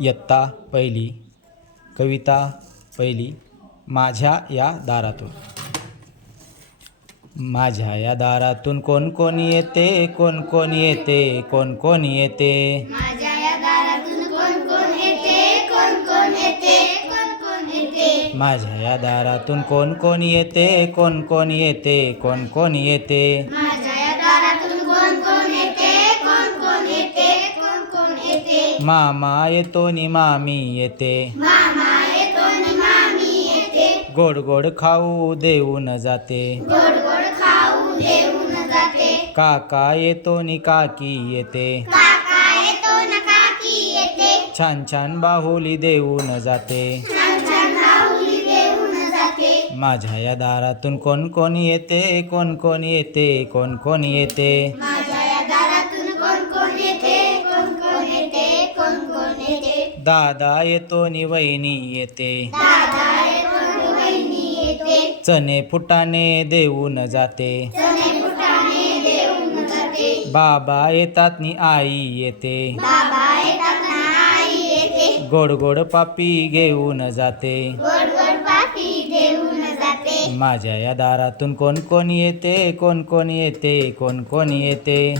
इयत्ता पहिली कविता पहिली माझ्या या दारातून. माझ्या या दारातून कोण कोण येते कोण कोण येते कोण कोण येते? माझ्या या दारातून कोण कोण येते कोण कोण येते कोण कोण येते? मामा येतो नि मामी येते. मामा येतो नि मामी येते. गोड गोड खाऊ देऊन जाते. गोड गोड खाऊ देऊन जाते. काका येतो नि काकी येते. काका येतो न काकी येते. छान छान बाहुली जाते. देऊन जाते. माझ्या या दारातून कोण कोण येते कोण कोण येते कोण कोण येते. दादा येतो नि वहिनी येते. चणे फुटाणे देऊन जाते. बाबा येतात नि आई येते. गोड गोड पापी घेऊन जाते. माझ्या या दारातून कोण कोण येते कोण कोण येते कोण कोण येते.